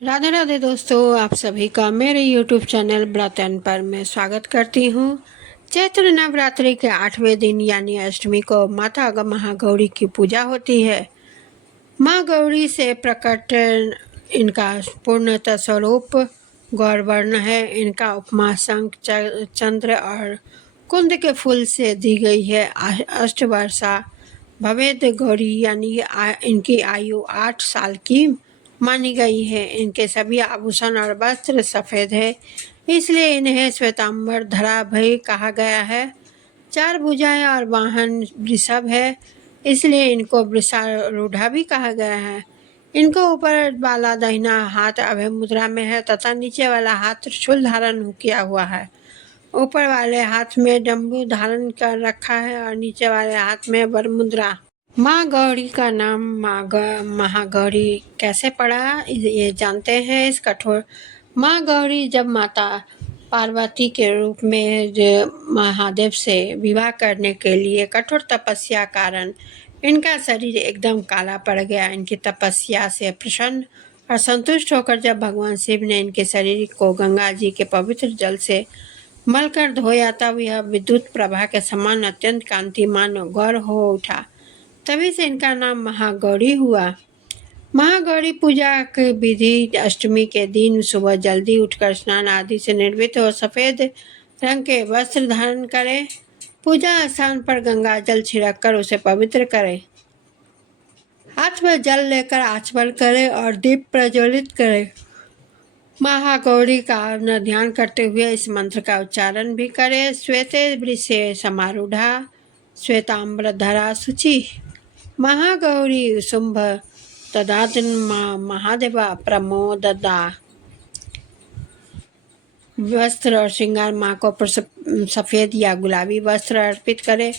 राधे राधे दोस्तों, आप सभी का मेरे YouTube चैनल ब्रतन पर मैं स्वागत करती हूँ। चैत्र नवरात्रि के 8वें दिन यानी अष्टमी को माता महागौरी की पूजा होती है। माँ गौरी से प्रकट इनका पूर्णतः स्वरूप गौरवर्ण है। इनका उपमा शंख चंद्र और कुंद के फूल से दी गई है। अष्टवर्षा भवेद गौरी यानी इनकी आयु 8 साल की मानी गई है। इनके सभी आभूषण और वस्त्र सफ़ेद है, इसलिए इन्हें श्वेतांबर धरा भी कहा गया है। 4 भुजाएं और वाहन वृषभ है, इसलिए इनको वृषारूढ़ा भी कहा गया है। इनको ऊपर वाला दाहिना हाथ अभय मुद्रा में है तथा नीचे वाला हाथ त्रिशूल धारण किया हुआ है। ऊपर वाले हाथ में डमरू धारण कर रखा है और नीचे वाले हाथ में वर मुद्रा। माँ गौरी का नाम महागौरी कैसे पड़ा, ये जानते हैं। इस कठोर माँ गौरी जब माता पार्वती के रूप में महादेव से विवाह करने के लिए कठोर तपस्या कारण इनका शरीर एकदम काला पड़ गया। इनकी तपस्या से प्रसन्न और संतुष्ट होकर जब भगवान शिव ने इनके शरीर को गंगा जी के पवित्र जल से मलकर धोया तब यह विद्युत प्रभा के समान अत्यंत कांतिमान गौर हो उठा। तभी से इनका नाम महागौरी हुआ। महागौरी पूजा की विधि अष्टमी के दिन सुबह जल्दी उठकर स्नान आदि से निर्मित हो सफ़ेद रंग के वस्त्र धारण करें। पूजा स्थान पर गंगा जल छिड़क कर उसे पवित्र करें। हाथ में जल लेकर आचमन करें और दीप प्रज्वलित करें। महागौरी का ध्यान करते हुए इस मंत्र का उच्चारण भी करें। श्वेते वृषे समारूढ़ा श्वेताम्बरधरा शुचि महागौरी शुंभ तदादन महादेवा प्रमोददा। वस्त्र और श्रृंगार माँ को सफ़ेद या गुलाबी वस्त्र अर्पित करें।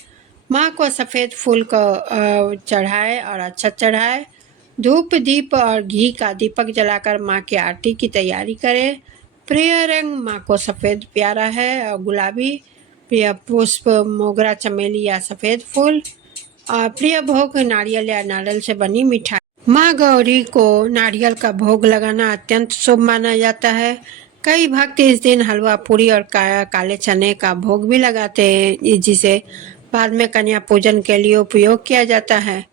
माँ को सफ़ेद फूल को चढ़ाए और अच्छा चढ़ाए। धूप दीप और घी का दीपक जलाकर माँ की आरती की तैयारी करें। प्रिय रंग माँ को सफ़ेद प्यारा है और गुलाबी। प्रिय पुष्प मोगरा चमेली या सफ़ेद फूल। और प्रिय भोग नारियल या नारियल से बनी मिठाई। माँ गौरी को नारियल का भोग लगाना अत्यंत शुभ माना जाता है। कई भक्त इस दिन हलवा पूरी और काले चने का भोग भी लगाते हैं, जिसे बाद में कन्या पूजन के लिए उपयोग किया जाता है।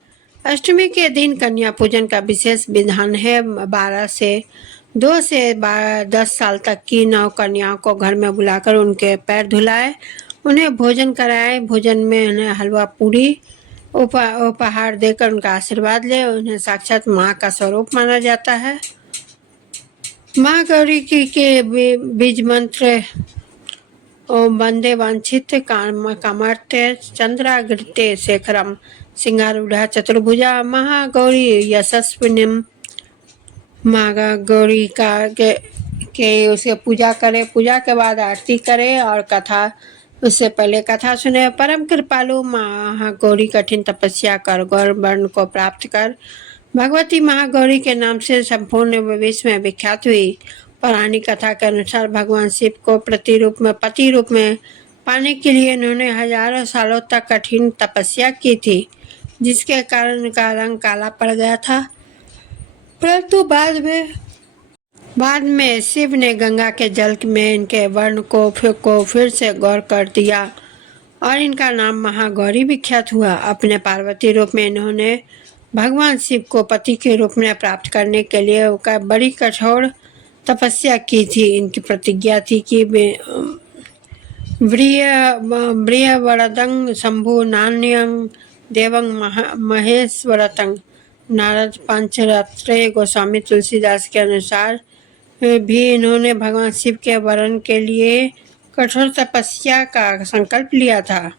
अष्टमी के दिन कन्या पूजन का विशेष विधान है। 2 से 10 साल तक की नव कन्याओं को घर में बुलाकर उनके पैर धुलाए, उन्हें भोजन कराए। भोजन में उन्हें हलवा पूरी उपहार देकर उनका आशीर्वाद ले। उन्हें साक्षात माँ का स्वरूप माना जाता है। माँ गौरी के बीज मंत्र ओम वंदे वांछित कामर्त्य चंद्रागृते शेखरम सिंगारूढ़ा चतुर्भुजा महागौरी यशस्विनीम। माँ गौरी के उसके पूजा करें। पूजा के बाद आरती करें और कथा उससे पहले कथा सुने। परम कृपालु महागौरी कठिन तपस्या कर गौर वर्ण को प्राप्त कर भगवती महागौरी के नाम से संपूर्ण विश्व में विख्यात हुई। पौराणिक कथा के अनुसार भगवान शिव को पति रूप में पाने के लिए इन्होंने हजारों सालों तक कठिन तपस्या की थी, जिसके कारण उनका रंग काला पड़ गया था। परंतु बाद में शिव ने गंगा के जल में इनके वर्ण को फिर से गौर कर दिया और इनका नाम महागौरी विख्यात हुआ। अपने पार्वती रूप में इन्होंने भगवान शिव को पति के रूप में प्राप्त करने के लिए बड़ी कठोर तपस्या की थी। इनकी प्रतिज्ञा थी कि वरदंग शंभु नान्यं देवं महेश्वरतं। नारद पंचरत्न गोस्वामी तुलसीदास के अनुसार भी इन्होंने भगवान शिव के वरण के लिए कठोर तपस्या का संकल्प लिया था।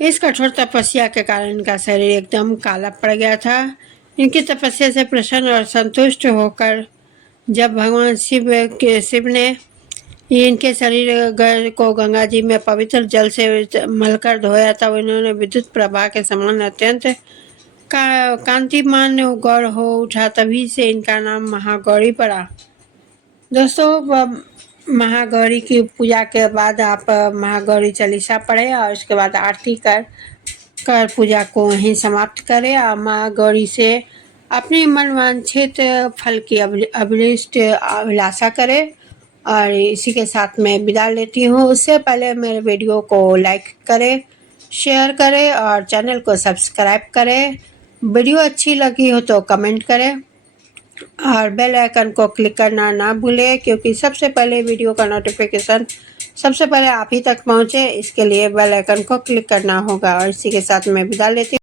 इस कठोर तपस्या के कारण इनका शरीर एकदम काला पड़ गया था। इनकी तपस्या से प्रसन्न और संतुष्ट होकर जब भगवान शिव ने इनके शरीर को गंगा जी में पवित्र जल से मलकर धोया तब इन्होंने विद्युत प्रभा के समान अत्यंत कांतिमान गौर हो उठा। तभी से इनका नाम महागौरी पड़ा। दोस्तों, महागौरी की पूजा के बाद आप महागौरी चालीसा पढ़ें और उसके बाद आरती कर पूजा को वहीं समाप्त करें। और महागौरी से अपनी मनवांछित फल की अभिष्ट अभिलाषा करें। और इसी के साथ मैं विदा लेती हूँ। उससे पहले मेरे वीडियो को लाइक करें, शेयर करें और चैनल को सब्सक्राइब करें। वीडियो अच्छी लगी हो तो कमेंट करें और बेल आइकन को क्लिक करना ना भूलें, क्योंकि सबसे पहले वीडियो का नोटिफिकेशन सबसे पहले आप ही तक पहुँचे, इसके लिए बेल आइकन को क्लिक करना होगा। और इसी के साथ मैं विदा लेती हूँ।